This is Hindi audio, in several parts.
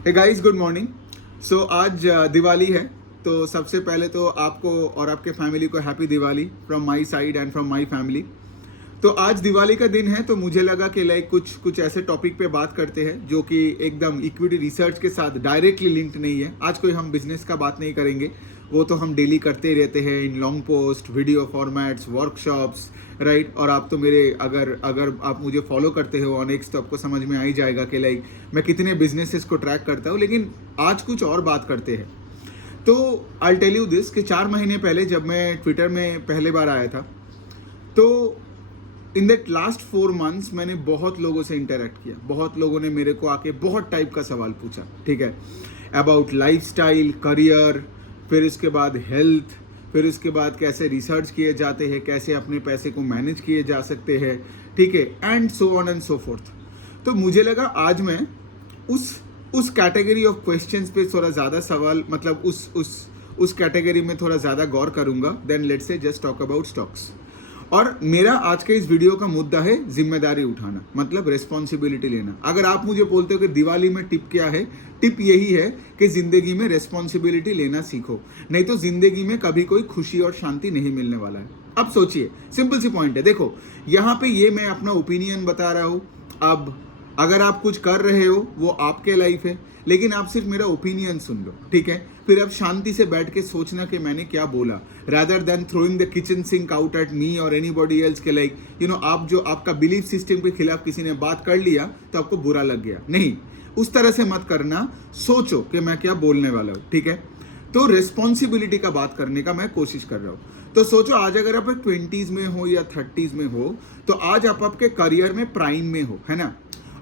हे गाइस, गुड मॉर्निंग। सो आज दिवाली है, तो सबसे पहले तो आपको और आपके फैमिली को happy Diwali from my side and from my family. तो आज दिवाली का दिन है, तो मुझे लगा कि लाइक कुछ ऐसे टॉपिक पे बात करते हैं जो कि एकदम इक्विटी रिसर्च के साथ डायरेक्टली लिंक्ड नहीं है। आज कोई हम बिजनेस का बात नहीं करेंगे, वो तो हम डेली करते ही रहते हैं in long post, video formats, workshops, right. और आप तो मेरे अगर अगर आप मुझे फॉलो करते हो ऑन एक्स, तो आपको समझ में आ ही जाएगा कि लाइक मैं कितने बिजनेसेस को ट्रैक करता हूँ। लेकिन आज कुछ और बात करते हैं। तो आई टेल यू दिस कि 4 महीने पहले जब मैं ट्विटर में पहले बार आया था, तो इन दैट लास्ट 4 मंथ्स मैंने बहुत लोगों से इंटरेक्ट किया। बहुत लोगों ने मेरे को आके बहुत टाइप का सवाल पूछा, ठीक है, अबाउट लाइफस्टाइल, करियर, फिर इसके बाद हेल्थ, फिर उसके बाद कैसे रिसर्च किए जाते हैं, कैसे अपने पैसे को मैनेज किए जा सकते हैं, ठीक है, and so on and so fourth. तो मुझे लगा आज मैं उस कैटेगरी ऑफ क्वेश्चंस पे थोड़ा ज़्यादा सवाल, मतलब उस कैटेगरी में थोड़ा ज़्यादा गौर करूंगा then let's say just talk about stocks. और मेरा आज के इस वीडियो का मुद्दा है जिम्मेदारी उठाना, मतलब रिस्पॉन्सिबिलिटी लेना। अगर आप मुझे बोलते हो कि दिवाली में टिप क्या है, टिप यही है कि जिंदगी में रिस्पॉन्सिबिलिटी लेना सीखो, नहीं तो जिंदगी में कभी कोई खुशी और शांति नहीं मिलने वाला है। अब सोचिए, सिंपल सी पॉइंट है। देखो, यहाँ पे ये मैं अपना ओपिनियन बता रहा हूँ। अब अगर आप कुछ कर रहे हो वो आपके लाइफ है, लेकिन आप सिर्फ मेरा ओपिनियन सुन लो, ठीक है। फिर आप शांति से बैठ के सोचना कि मैंने क्या बोला, rather than throwing the kitchen sink out at me और एनीबॉडी एल्स के लाइक आप जो आपका बिलीफ सिस्टम के खिलाफ किसी ने बात कर लिया तो आपको बुरा लग गया। नहीं, उस तरह से मत करना। सोचो कि मैं क्या बोलने वाला हूँ, ठीक है। तो रिस्पॉन्सिबिलिटी का बात करने का मैं कोशिश कर रहा हूँ। तो सोचो, आज अगर आप 20s में हो या 30s में हो, तो आज आप आपके करियर में प्राइम में हो, है ना।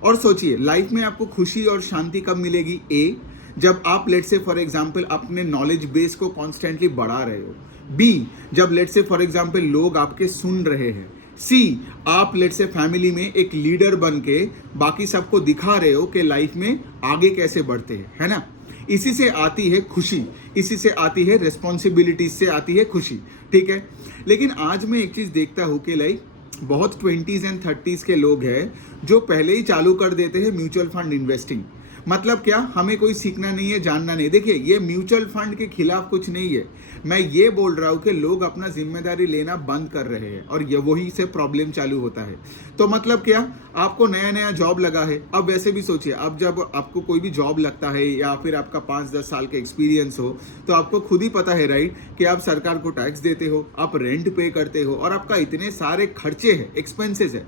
और सोचिए, लाइफ में आपको खुशी और शांति कब मिलेगी? जब आप लेट्स से फॉर एग्जांपल अपने नॉलेज बेस को कॉन्स्टेंटली बढ़ा रहे हो। बी, जब लेट्स से फॉर एग्जांपल लोग आपके सुन रहे हैं। सी, आप लेट्स से फैमिली में एक लीडर बन के बाकी सबको दिखा रहे हो कि लाइफ में आगे कैसे बढ़ते हैं, है ना। इसी से आती है खुशी, इसी से आती है रिस्पॉन्सिबिलिटी, से आती है खुशी, ठीक है। लेकिन आज मैं एक चीज देखता हूँ कि लाइक बहुत 20s एंड 30s के लोग हैं जो पहले ही चालू कर देते हैं म्यूचुअल फंड इन्वेस्टिंग। मतलब क्या, हमें कोई सीखना नहीं है, जानना नहीं। देखिए, ये म्यूचुअल फंड के खिलाफ कुछ नहीं है, मैं ये बोल रहा हूँ कि लोग अपना जिम्मेदारी लेना बंद कर रहे हैं और ये वही से प्रॉब्लम चालू होता है। तो मतलब क्या, आपको नया नया जॉब लगा है। अब वैसे भी सोचिए, अब जब आपको कोई भी जॉब लगता है या फिर आपका 5-10 साल का एक्सपीरियंस हो, तो आपको खुद ही पता है, राइट, कि आप सरकार को टैक्स देते हो, आप रेंट पे करते हो और आपका इतने सारे खर्चे हैं, एक्सपेंसेस है।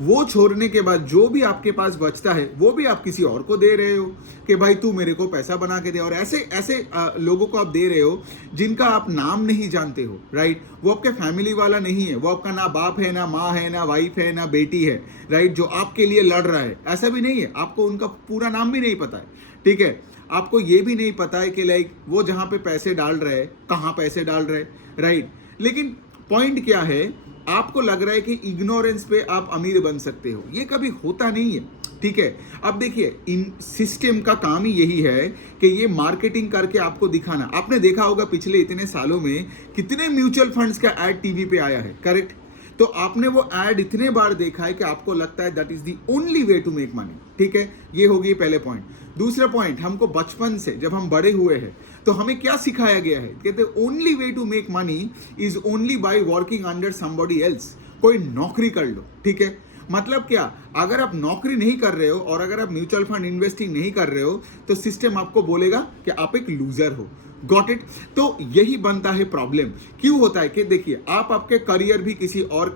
वो छोड़ने के बाद जो भी आपके पास बचता है वो भी आप किसी और को दे रहे हो कि भाई तू मेरे को पैसा बना के दे। और ऐसे ऐसे लोगों को आप दे रहे हो जिनका आप नाम नहीं जानते हो, राइट। वो आपके फैमिली वाला नहीं है, वो आपका ना बाप है, ना माँ है, ना वाइफ है, ना बेटी है, राइट, जो आपके लिए लड़ रहा है। ऐसा भी नहीं है, आपको उनका पूरा नाम भी नहीं पता है, ठीक है। आपको ये भी नहीं पता है कि लाइक वो जहाँ पे पैसे डाल रहे हैं कहाँ पैसे डाल रहे हैं, राइट। लेकिन पॉइंट क्या है, आपको लग रहा है कि इग्नोरेंस पे आप अमीर बन सकते हो। ये कभी होता नहीं है, ठीक है। अब देखिए, इन सिस्टम का काम ही यही है कि ये मार्केटिंग करके आपको दिखाना। आपने देखा होगा पिछले इतने सालों में कितने म्यूचुअल फंड्स का एड टीवी पे आया है, करेक्ट। तो आपने वो एड इतने बार देखा है कि आपको लगता है that is the only way to make money, ठीक है। ये होगी पहले पॉइंट। दूसरा पॉइंट, हमको बचपन से जब हम बड़े हुए हैं तो हमें क्या सिखाया गया है, कहते only way to make money is only by working under somebody else. कोई नौकरी कर लो, ठीक है। मतलब क्या, अगर आप नौकरी नहीं कर रहे हो और अगर आप म्यूचुअल फंड इन्वेस्टिंग नहीं कर रहे हो तो सिस्टम आपको बोलेगा कि आप एक लूजर हो। Got it. तो यही बनता है प्रॉब्लम। क्यों होता है कि देखिए, आप आपके करियर भी किसी और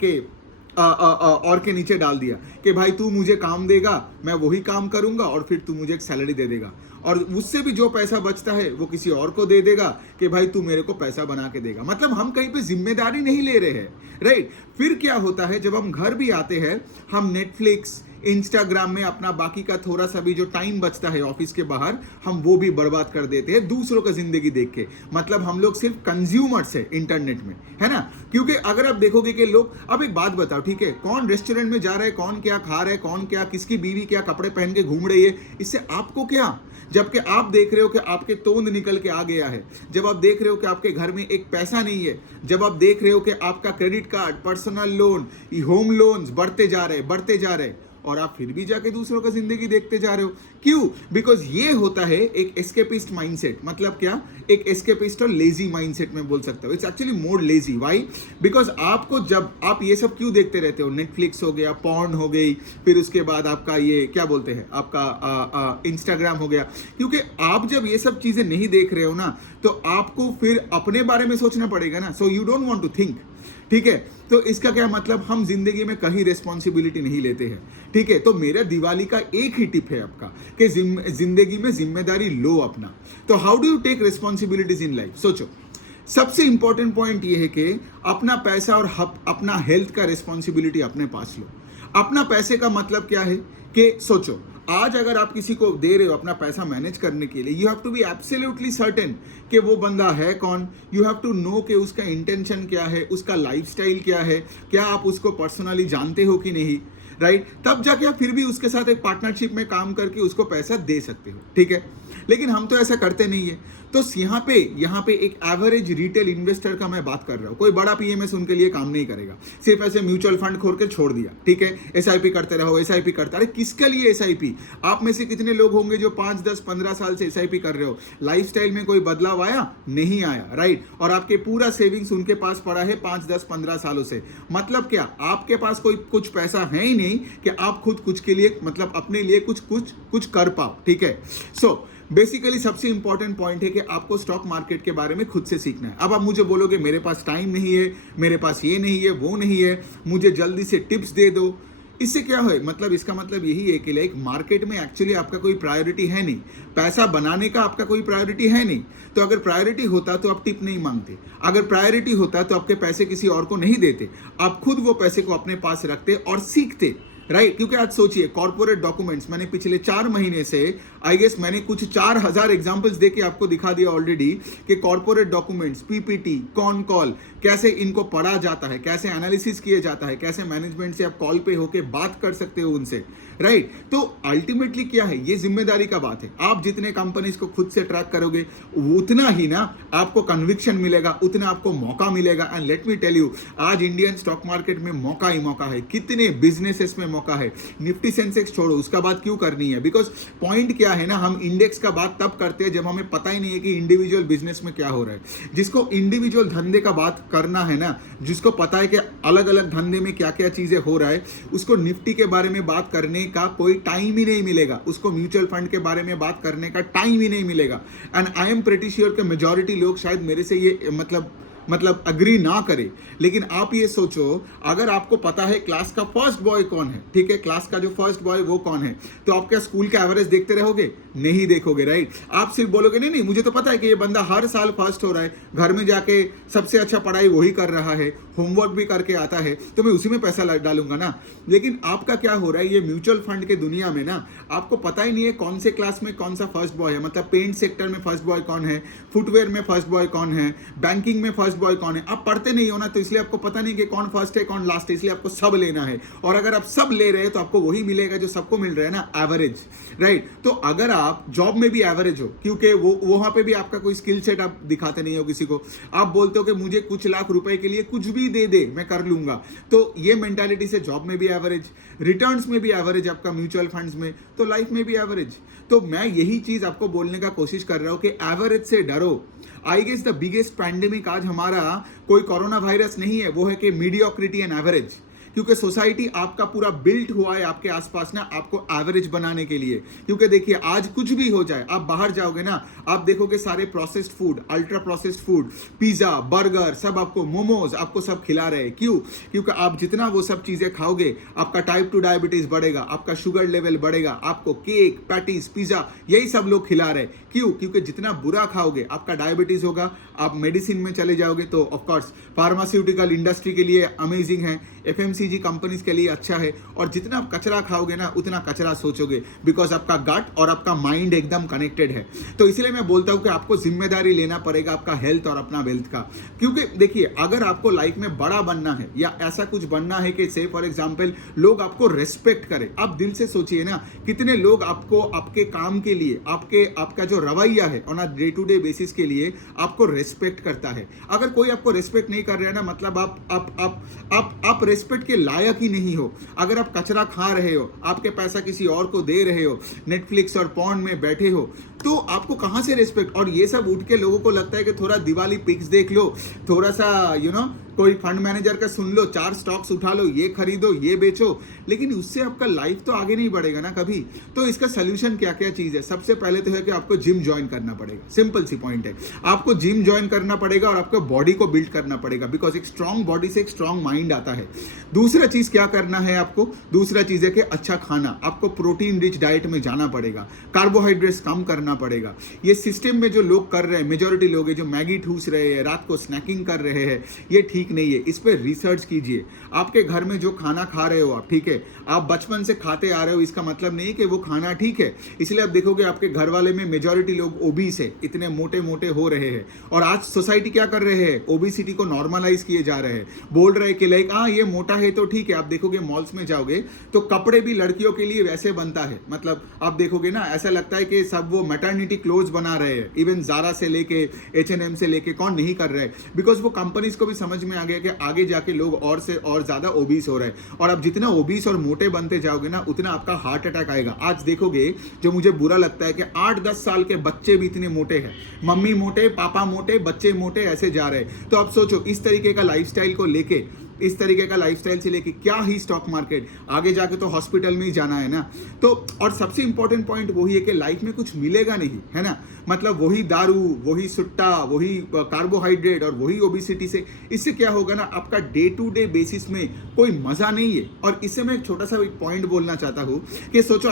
के नीचे डाल दिया कि भाई तू मुझे काम देगा, मैं वही काम करूंगा और फिर तू मुझे एक सैलरी दे देगा, और उससे भी जो पैसा बचता है वो किसी और को दे देगा कि भाई तू मेरे को पैसा बना के देगा। मतलब हम कहीं पे जिम्मेदारी नहीं ले रहे हैं, राइट। फिर क्या होता है, जब हम घर भी आते हैं, हम नेटफ्लिक्स, इंस्टाग्राम में अपना बाकी का थोड़ा सा भी जो टाइम बचता है ऑफिस के बाहर, हम वो भी बर्बाद कर देते हैं दूसरों का जिंदगी देख के। मतलब हम लोग सिर्फ कंज्यूमर्स है इंटरनेट में, है ना। क्योंकि अगर आप देखोगे कि लोग, अब एक बात बताओ, ठीक है, कौन रेस्टोरेंट में जा रहा है, कौन क्या खा रहा है, कौन क्या, किसकी बीवी क्या कपड़े पहन के घूम रही है, इससे आपको क्या। जबकि आप देख रहे हो कि आपके तोंद निकल के आ गया है, जब आप देख रहे हो कि आपके घर में एक पैसा नहीं है, जब आप देख रहे हो कि आपका credit card, personal loan, home loans बढ़ते जा रहे, और आप फिर भी जाके दूसरों का जिंदगी देखते जा रहे हो। क्यों? बिकॉज ये होता है एक एस्केपिस्ट माइंडसेट। मतलब क्या? एक एस्केपिस्ट और लेजी माइंडसेट में बोल सकते हो। It's actually more lazy. Why? Because आपको जब आप ये सब क्यों देखते रहते हो, नेटफ्लिक्स हो गया, पॉर्न हो गई, फिर उसके बाद आपका ये क्या बोलते हैं, आपका इंस्टाग्राम हो गया, क्योंकि आप जब ये सब चीजें नहीं देख रहे हो ना, तो आपको फिर अपने बारे में सोचना पड़ेगा ना। So you don't want to think. ठीक है, तो इसका क्या मतलब, हम जिंदगी में कहीं रिस्पॉन्सिबिलिटी नहीं लेते हैं। ठीक है, तो मेरा दिवाली का एक ही टिप है आपका कि जिंदगी में जिम्मेदारी लो अपना। तो how do you take responsibilities in life? सोचो, सबसे इंपॉर्टेंट पॉइंट ये है कि अपना पैसा और अपना हेल्थ का रिस्पॉन्सिबिलिटी अपने पास लो। अपना पैसे का मतलब क्या है कि सोचो, आज अगर आप किसी को दे रहे हो अपना पैसा मैनेज करने के लिए, you have to be absolutely certain कि वो बंदा है कौन। यू हैव टू नो कि उसका इंटेंशन क्या है, उसका लाइफस्टाइल क्या है, क्या आप उसको पर्सनली जानते हो कि नहीं, राइट? तब जाके आप फिर भी उसके साथ एक पार्टनरशिप में काम करके उसको पैसा दे सकते हो। ठीक है, लेकिन हम तो ऐसा करते नहीं है। तो यहाँ पे एक एवरेज रिटेल इन्वेस्टर का मैं बात कर रहा हूँ। कोई बड़ा पीएमएस उनके लिए काम नहीं करेगा। सिर्फ ऐसे म्यूचुअल फंड खोल के छोड़ दिया, ठीक है, एसआईपी करते रहो, एसआईपी करते। अरे किसके लिए एसआईपी? आप में से कितने लोग होंगे जो 5, 10, 15 साल से एसआईपी कर रहे हो? लाइफस्टाइल में कोई बदलाव आया? नहीं आया, राइट? और आपके पूरा सेविंग्स उनके पास पड़ा है 5, 10, 15 सालों से। मतलब क्या? आपके पास कोई कुछ पैसा है ही नहीं कि आप खुद कुछ के लिए, मतलब अपने लिए कुछ कर पाओ। ठीक है, सो बेसिकली सबसे इंपॉर्टेंट पॉइंट है कि आपको स्टॉक मार्केट के बारे में खुद से सीखना है। अब आप मुझे बोलोगे मेरे पास टाइम नहीं है, मेरे पास ये नहीं है, वो नहीं है, मुझे जल्दी से टिप्स दे दो। इससे क्या है? मतलब इसका मतलब यही है कि लाइक मार्केट में एक्चुअली आपका कोई प्रायोरिटी है नहीं, पैसा बनाने का आपका कोई प्रायोरिटी है नहीं। तो अगर प्रायोरिटी होता तो आप टिप नहीं मांगते, अगर प्रायोरिटी होता तो आपके पैसे किसी और को नहीं देते, आप खुद वो पैसे को अपने पास रखते और सीखते, राइट? क्योंकि आज सोचिए, कॉर्पोरेट डॉक्यूमेंट्स मैंने पिछले 4 महीने से, आई गेस मैंने कुछ 4000 एग्जांपल्स देके आपको दिखा दिया ऑलरेडी कि corporate documents, PPT, con call, कैसे इनको पढ़ा जाता है, कैसे एनालिसिस किया जाता है, कैसे मैनेजमेंट से आप कॉल पे होके बात कर सकते हो उनसे, राइट? तो अल्टीमेटली क्या है, ये जिम्मेदारी का बात है। आप जितने कंपनीज को खुद से ट्रैक करोगे, उतना ही ना आपको कन्विक्शन मिलेगा, उतना आपको मौका मिलेगा। And let me tell you, आज इंडियन स्टॉक मार्केट में मौका ही मौका है। कितने बिजनेसेस में मौका है। निफ्टी सेंसेक्स छोड़ो, उसका बात क्यों करनी है? बिकॉज पॉइंट क्या है ना, हम इंडेक्स का बात तब करते हैं जब हमें पता ही नहीं है कि इंडिविजुअल बिजनेस में क्या हो रहा है। जिसको इंडिविजुअल धंधे का बात करना है ना, जिसको पता है कि अलग अलग धंधे में क्या क्या चीजें हो रहा है, उसको निफ्टी के बारे में बात करने का कोई टाइम ही नहीं मिलेगा, उसको म्यूचुअल फंड के बारे में बात करने का टाइम ही नहीं मिलेगा। And I am pretty sure कि मेजॉरिटी लोग शायद मेरे से ये मतलब अग्री ना करे। लेकिन आप ये सोचो, अगर आपको पता है क्लास का फर्स्ट बॉय कौन है, ठीक है, क्लास का जो फर्स्ट बॉय वो कौन है, तो आप क्या स्कूल का एवरेज देखते रहोगे? नहीं देखोगे, राइट? आप सिर्फ बोलोगे नहीं नहीं, मुझे तो पता है कि ये बंदा हर साल फर्स्ट हो रहा है, घर में जाके सबसे अच्छा पढ़ाई वही कर रहा है, होमवर्क भी करके आता है, तो मैं उसी में पैसा डालूंगा ना। लेकिन आपका क्या हो रहा है, ये म्यूचुअल फंड के दुनिया में ना आपको पता ही नहीं है कौन से क्लास में कौन सा फर्स्ट बॉय है। मतलब पेंट सेक्टर में फर्स्ट बॉय कौन है, फुटवेयर में फर्स्ट बॉय कौन है, बैंकिंग में फर्स्ट बॉय कौन है। आप पढ़ते नहीं हो ना, तो इसलिए आपको पता नहीं कि कौन फर्स्ट है कौन लास्ट है, इसलिए आपको सब लेना है। और अगर आप सब ले रहे हैं तो आपको वही मिलेगा जो सबको मिल रहा है ना, एवरेज, राइट? तो अगर आप जॉब में भी एवरेज हो, क्योंकि वो वहां पे भी आपका कोई स्किल सेट आप दिखाते नहीं हो किसी को, आप बोलते हो कि मुझे कुछ लाख रुपए के लिए कुछ भी दे दे मैं कर लूंगा, तो ये मेंटालिटी से जॉब में भी एवरेज, रिटर्न्स में भी एवरेज आपका म्यूचुअल फंड्स में, तो लाइफ में भी एवरेज। तो मैं यही चीज आपको बोलने का कोशिश कर रहा हूं कि एवरेज से डरो। I guess the biggest pandemic आज हमारा कोई कोरोना वायरस नहीं है, वो है कि मीडियोक्रिटी एंड एवरेज। क्योंकि सोसाइटी आपका पूरा बिल्ट हुआ है आपके आसपास ना आपको एवरेज बनाने के लिए। क्योंकि देखिए, आज कुछ भी हो जाए, आप बाहर जाओगे ना, आप देखोगे सारे processed food, ultra processed food, pizza, burger, सब आपको, मोमोज आपको सब खिला रहे हैं। क्यों? क्योंकि आप जितना वो सब चीजें खाओगे, आपका टाइप 2 डायबिटीज बढ़ेगा, आपका शुगर लेवल बढ़ेगा, आपको केक, पैटीज, पिज्जा, यही सब लोग खिला रहे हैं। क्यों? क्योंकि जितना बुरा खाओगे आपका डायबिटीज होगा, आप मेडिसिन में चले जाओगे, तो ऑफकोर्स फार्मास्यूटिकल इंडस्ट्री के लिए अमेजिंग है, एफएमसीजी कंपनीज के लिए अच्छा है। और जितना आप कचरा खाओगे ना, उतना कचरा सोचोगे, बिकॉज आपका गट और आपका माइंड एकदम कनेक्टेड है। तो इसलिए मैं बोलता हूं कि आपको जिम्मेदारी लेना पड़ेगा आपका हेल्थ और अपना वेल्थ का। क्योंकि देखिए, अगर आपको लाइफ में बड़ा बनना है या ऐसा कुछ बनना है कि से फॉर एग्जांपल लोग आपको रेस्पेक्ट करें, आप दिल से सोचिए ना, कितने लोग आपको आपके काम के लिए, आपका जो रवैया है on a day to day basis के लिए आपको रेस्पेक्ट करता है। अगर कोई आपको रेस्पेक्ट नहीं कर रहा है ना, मतलब आप रेस्पेक्ट के लायक ही नहीं हो, अगर आप कचरा खा रहे हो, आपके पैसा किसी और को दे रहे हो, नेटफ्लिक्स और पॉर्न में बैठे हो, तो आपको कहां से रिस्पेक्ट। और ये सब उठ के लोगों को लगता है कि थोड़ा दिवाली पिक्स देख लो, थोड़ा सा कोई फंड मैनेजर का सुन लो, 4 स्टॉक्स उठा लो, ये खरीदो, ये बेचो, लेकिन उससे आपका लाइफ तो आगे नहीं बढ़ेगा ना कभी। तो इसका सोल्यूशन क्या क्या चीज है? सबसे पहले तो है कि आपको जिम ज्वाइन करना पड़ेगा। सिंपल सी पॉइंट है, आपको जिम ज्वाइन करना पड़ेगा और आपको बॉडी को बिल्ड करना पड़ेगा, बिकॉज एक स्ट्रांग बॉडी से एक स्ट्रांग माइंड आता है। दूसरा चीज क्या करना है आपको? दूसरा चीज है कि अच्छा खाना, आपको प्रोटीन रिच डाइट में जाना पड़ेगा, कार्बोहाइड्रेट्स कम करना पड़ेगा। ये सिस्टम में जो लोग कर रहे हैं, मेजोरिटी लोग है जो मैगी ठूस रहे हैं, रात को स्नैकिंग कर रहे हैं, ये ठीक नहीं है। इस पर रिसर्च कीजिए। आपके घर में जो खाना खा रहे हो आप, ठीक है, आप बचपन से खाते आ रहे हो, इसका मतलब नहीं कि वो खाना ठीक है। इसलिए आप देखोगे आपके घर वाले में मेजोरिटी लोग ओबीस है, इतने मोटे मोटे हो रहे हैं। और आज सोसाइटी क्या कर रहे हैं? ओबेसिटी को नॉर्मलाइज किए जा रहे हैं, बोल रहे हैं कि लाइक हाँ ये मोटा है तो ठीक है। आप देखोगे मॉल्स में जाओगे तो कपड़े भी लड़कियों के लिए वैसे बनता है, मतलब आप देखोगे ना, ऐसा लगता है कि सब वो मैटरनिटी क्लोथ्स बना रहे हैं। इवन ज़ारा से लेके H&M से लेके कौन नहीं कर रहे हैं, बिकॉज वो कंपनीज को भी समझ में आ गया कि आगे जाके लोग और से और ज्यादा ओबीस हो रहे हैं। और अब जितना ओबीस और मोटे बनते जाओगे ना, उतना आपका हार्ट अटैक आएगा। आज देखोगे, जो मुझे बुरा लगता है कि 8-10 साल के बच्चे भी इतने मोटे हैं, मम्मी मोटे, पापा मोटे, बच्चे मोटे, ऐसे जा रहे हैं। तो आप सोचो, इस तरीके का लाइफस्टाइल को लेके, इस तरीके का लाइफस्टाइल से लेके क्या ही स्टॉक मार्केट, आगे जाके तो हॉस्पिटल में ही जाना है ना। तो और सबसे इंपॉर्टेंट पॉइंट वही है कि लाइफ में कुछ मिलेगा नहीं, है ना, मतलब वही दारू, वही सुट्टा, वही कार्बोहाइड्रेट और वही ओबेसिटी से, इससे क्या होगा ना, आपका डे टू डे बेसिस में कोई मजा नहीं है। और इससे मैं एक छोटा सा एक पॉइंट बोलना चाहता हूँ कि सोचो,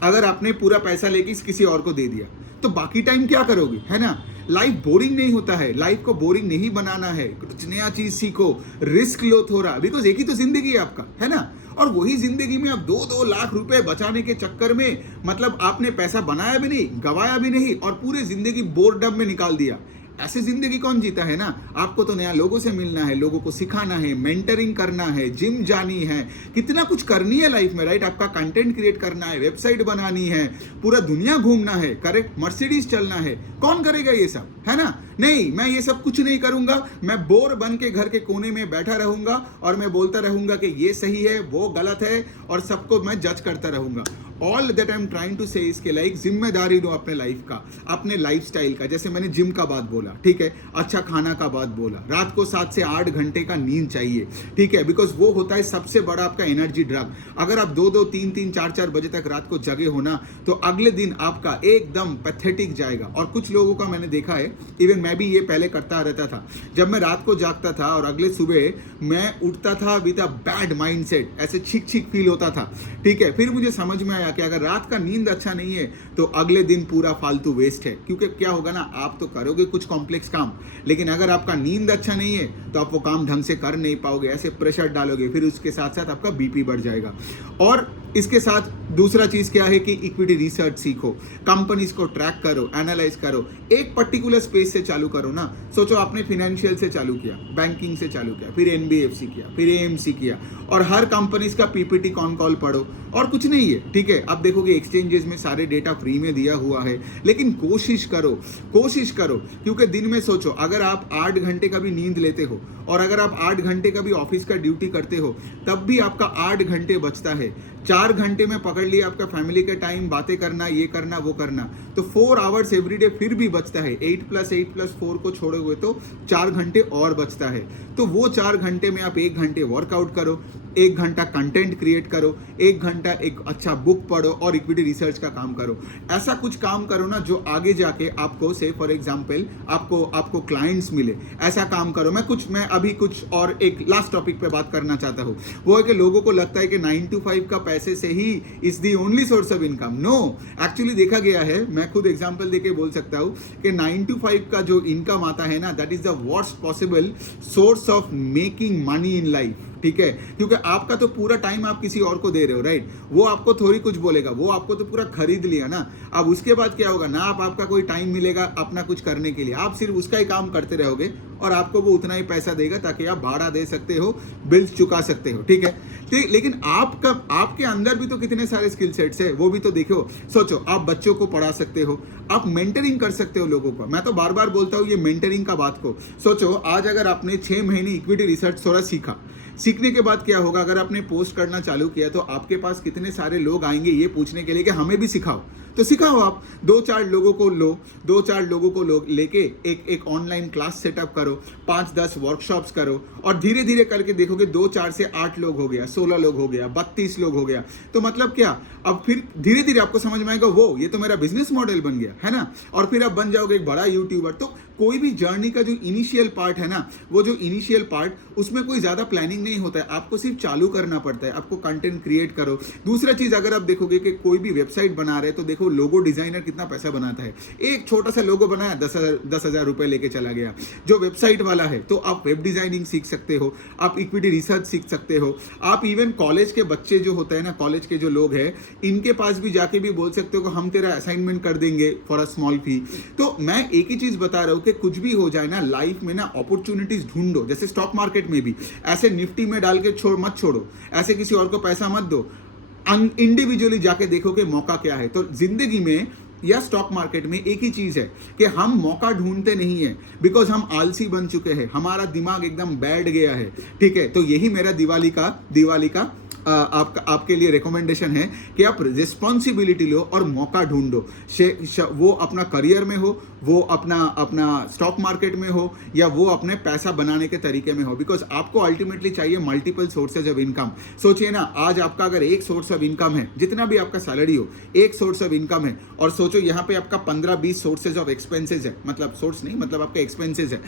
अगर आपने पूरा पैसा लेके किसी और को दे दिया, तो बाकी टाइम क्या करोगे, है ना। लाइफ बोरिंग नहीं होता है, लाइफ को बोरिंग नहीं बनाना है, कुछ नया चीज सीखो, रिस्क लो थोड़ा, बिकॉज एक ही तो जिंदगी है आपका, है ना। और वही जिंदगी में आप 2-2 लाख रुपए बचाने के चक्कर में, मतलब आपने पैसा बनाया भी नहीं, गवाया भी नहीं, और पूरे जिंदगी बोरडम में निकाल दिया। ऐसे जिंदगी कौन जीता है ना। आपको तो नया लोगों से मिलना है, लोगों को सिखाना है, मेंटरिंग करना है, जिम जानी है, कितना कुछ करनी है लाइफ में, राइट। आपका कंटेंट क्रिएट करना है, वेबसाइट बनानी है, पूरा दुनिया घूमना है, करेक्ट, मर्सिडीज चलना है। कौन करेगा ये सब, है ना। नहीं, मैं ये सब कुछ नहीं करूंगा, मैं बोर बन के घर के कोने में बैठा रहूंगा और मैं बोलता रहूंगा कि ये सही है, वो गलत है, और सबको मैं जज करता रहूंगा। All that I am trying to say इसके लाइक जिम्मेदारी दो अपने लाइफ का, अपने लाइफस्टाइल का। जैसे मैंने जिम का बात बोला, ठीक है, अच्छा खाना का बात बोला, रात को 7 से 8 घंटे का नींद चाहिए, ठीक है, बिकॉज वो होता है सबसे बड़ा आपका एनर्जी ड्रग। अगर आप 2-2, 3-3, 4-4 बजे तक रात को जगे हो ना, तो अगले दिन आपका एकदम पैथेटिक जाएगा। और कुछ लोगों का मैंने देखा है, इवन मैं भी ये पहले करता रहता था, जब मैं रात को जागता था और अगले सुबह मैं उठता था विद अ बैड माइंडसेट, ऐसे छिक फील होता था, ठीक है। फिर मुझे समझ में आया कि अगर रात का नींद अच्छा नहीं है तो अगले दिन पूरा फालतू वेस्ट है। क्योंकि क्या होगा ना, आप तो करोगे कुछ कॉम्प्लेक्स काम, लेकिन अगर आपका नींद अच्छा नहीं है तो आप वो काम ढंग से कर नहीं पाओगे, ऐसे प्रेशर डालोगे, फिर उसके साथ साथ आपका बीपी बढ़ जाएगा। और इसके साथ दूसरा चीज क्या है कि इक्विटी रिसर्च सीखो, कंपनीज को ट्रैक करो, एनालाइज करो, एक पर्टिकुलर स्पेस से चालू करो ना। सोचो आपने फाइनेंशियल से चालू किया, बैंकिंग से चालू किया, फिर एनबीएफसी किया, फिर एएमसी किया, और हर कंपनीज का पीपीटी कॉन कॉल पढ़ो, और कुछ नहीं है, ठीक है। आप देखोगे एक्सचेंजेस में सारे डेटा फ्री में दिया हुआ है, लेकिन कोशिश करो, क्योंकि दिन में सोचो, अगर आप 8 घंटे का भी नींद लेते हो और अगर आप 8 घंटे का भी ऑफिस का ड्यूटी करते हो, तब भी आपका 8 घंटे बचता है। 4 घंटे में पकड़ लिया आपका फैमिली के टाइम, बातें करना, ये करना, वो करना, तो 4 आवर्स एवरीडे फिर भी बचता है। 8+8+4 को छोड़ोगे तो 4 घंटे और बचता है। तो वो 4 घंटे में आप 1 घंटे वर्कआउट करो, 1 घंटा कंटेंट क्रिएट करो, 1 घंटा एक अच्छा बुक पढ़ो और इक्विटी रिसर्च का काम करो। ऐसा कुछ काम करो ना जो आगे जाके आपको, से फॉर एग्जांपल, आपको क्लाइंट्स मिले, ऐसा काम करो। मैं अभी कुछ और एक लास्ट टॉपिक पे बात करना चाहता हूँ, वो है कि लोगों को लगता है कि 9 to 5 का पैसे से ही is the only source of income. No, actually देखा गया है, मैं खुद एग्जांपल देके बोल सकता हूँ कि 9 to 5 का जो इनकम आता है ना, that is the worst possible source of making money in life, ठीक है। क्योंकि आपका तो पूरा टाइम आप किसी और को दे रहे हो, राइट। वो आपको थोड़ी कुछ बोलेगा, वो आपको तो पूरा खरीद लिया ना। अब उसके बाद क्या होगा ना, आपका कोई टाइम मिलेगा अपना कुछ करने के लिए, आप सिर्फ उसका ही काम करते रहोगे और आपको वो उतना ही पैसा देगा ताकि आप भाड़ा दे सकते हो, बिल्स चुका सकते हो, ठीक है। लेकिन आपके अंदर भी तो कितने सारे स्किल सेट्स है, वो भी तो देखो। सोचो, आप बच्चों को पढ़ा सकते हो, आप मेंटरिंग कर सकते हो लोगों को। मैं तो बार बार बोलता हूँ ये मेंटरिंग का बात को। सोचो, आज अगर आपने 6 महीने इक्विटी रिसर्च थोड़ा सीखा, सीखने के बाद क्या होगा, अगर आपने पोस्ट करना चालू किया तो आपके पास कितने सारे लोग आएंगे ये पूछने के लिए कि हमें भी सिखाओ। तो सिखाओ, आप 2-4 लोगों को लो, 2-4 लोगों को लेके एक ऑनलाइन क्लास सेटअप करो, 5-10 वर्कशॉप्स करो, और धीरे धीरे करके देखोगे 2-4 से 8 लोग हो गया, 16 लोग हो गया, 32 लोग हो गया। तो मतलब क्या, अब फिर धीरे धीरे आपको समझ में आएगा, वो ये तो मेरा बिजनेस मॉडल बन गया है ना, और फिर आप बन जाओगे एक बड़ा यूट्यूबर। तो कोई भी जर्नी का जो इनिशियल पार्ट है ना, वो जो इनिशियल पार्ट, उसमें कोई ज़्यादा प्लानिंग नहीं होता है, आपको सिर्फ चालू करना पड़ता है, आपको कंटेंट क्रिएट करो। दूसरा चीज़, अगर आप देखोगे कि कोई भी वेबसाइट बना रहे, तो देखो लोगो डिजाइनर कितना पैसा बनाता है। एक छोटा सा लोगो बनाया, 10,000 रुपए लेके चला गया। जो वेबसाइट वाला है, तो आप वेब डिजाइनिंग सीख सकते हो, आप इक्विटी रिसर्च सीख सकते हो, आप इवन कॉलेज के बच्चे जो होते हैं ना, कॉलेज के जो लोग हैं, इनके पास भी जाके भी बोल सकते हो कि हम तेरा असाइनमेंट कर देंगे फॉर अ स्मॉल फी। तो मैं एक ही चीज़ बता रहा हूँ कि कुछ भी हो जाए ना लाइफ में ना, अपॉर्चुनिटीज ढूंढो। जैसे स्टॉक मार्केट में भी ऐसे निफ्टी में डाल के मत छोड़ो, ऐसे किसी और को पैसा मत दो, इंडिविजुअली जाके देखो कि मौका क्या है। तो जिंदगी में या स्टॉक मार्केट में एक ही चीज है कि हम मौका ढूंढते नहीं है, बिकॉज हम आलसी बन चुके हैं, हमारा दिमाग एकदम बैठ गया है, ठीक है। तो यही मेरा दिवाली का आपके लिए रिकमेंडेशन है कि आप रिस्पॉन्सिबिलिटी लो और मौका ढूंढो। वो अपना करियर में हो, वो अपना स्टॉक मार्केट में हो, या वो अपने पैसा बनाने के तरीके में हो, बिकॉज आपको अल्टीमेटली चाहिए मल्टीपल सोर्सेज ऑफ इनकम। सोचिए ना, आज आपका अगर एक सोर्स ऑफ इनकम है, जितना भी आपका सैलरी हो, एक सोर्स ऑफ इनकम है, और सोचो यहाँ पे आपका 15-20 सोर्सेज ऑफ एक्सपेंसेज है, मतलब सोर्स नहीं, मतलब आपका एक्सपेंसेज है,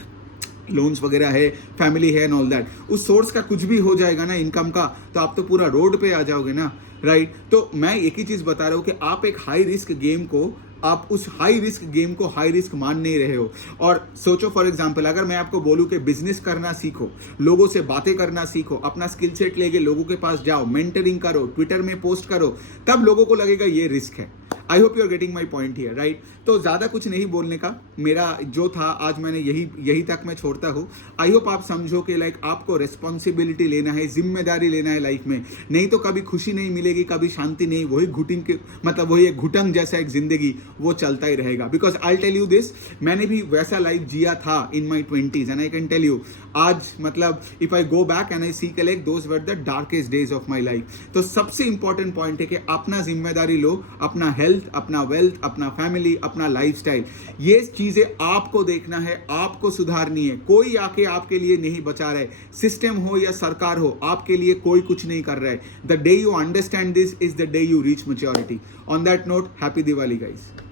लोन्स वगैरह है, फैमिली है एंड ऑल दैट। उस सोर्स का कुछ भी हो जाएगा ना इनकम का, तो आप तो पूरा रोड पे आ जाओगे ना, राइट। तो मैं एक ही चीज बता रहा हूँ कि आप एक हाई रिस्क गेम को, आप उस हाई रिस्क गेम को हाई रिस्क मान नहीं रहे हो। और सोचो, फॉर एग्जांपल, अगर मैं आपको बोलूं कि बिजनेस करना सीखो, लोगों से बातें करना सीखो, अपना स्किल सेट लेके लोगों के पास जाओ, मेंटरिंग करो, ट्विटर में पोस्ट करो, तब लोगों को लगेगा ये रिस्क है। I hope you are getting my point here, right. तो ज़्यादा कुछ नहीं बोलने का, मेरा जो था आज मैंने यही तक मैं छोड़ता हूँ। आई होप आप समझो कि लाइक आपको रिस्पॉन्सिबिलिटी लेना है, जिम्मेदारी लेना है लाइफ में, नहीं तो कभी खुशी नहीं मिलेगी, कभी शांति नहीं, वही घुटन के मतलब वही एक घुटन जैसा एक जिंदगी वो चलता ही रहेगा। Because I tell you this, मैंने भी वैसा लाइफ जिया था in my 20s, and I can tell you आज मतलब if I go back and I see collect, those were the darkest days of my life. तो सबसे इंपॉर्टेंट पॉइंट है कि अपना जिम्मेदारी लो, अपना हेल्थ, अपना वेल्थ, अपना फैमिली, अपना लाइफस्टाइल, ये चीजें आपको देखना है, आपको सुधारनी है। कोई आके आपके लिए नहीं बचा रहा है, सिस्टम हो या सरकार हो, आपके लिए कोई कुछ नहीं कर रहा है। The day you understand this is the day you reach maturity. On that note, happy Diwali guys.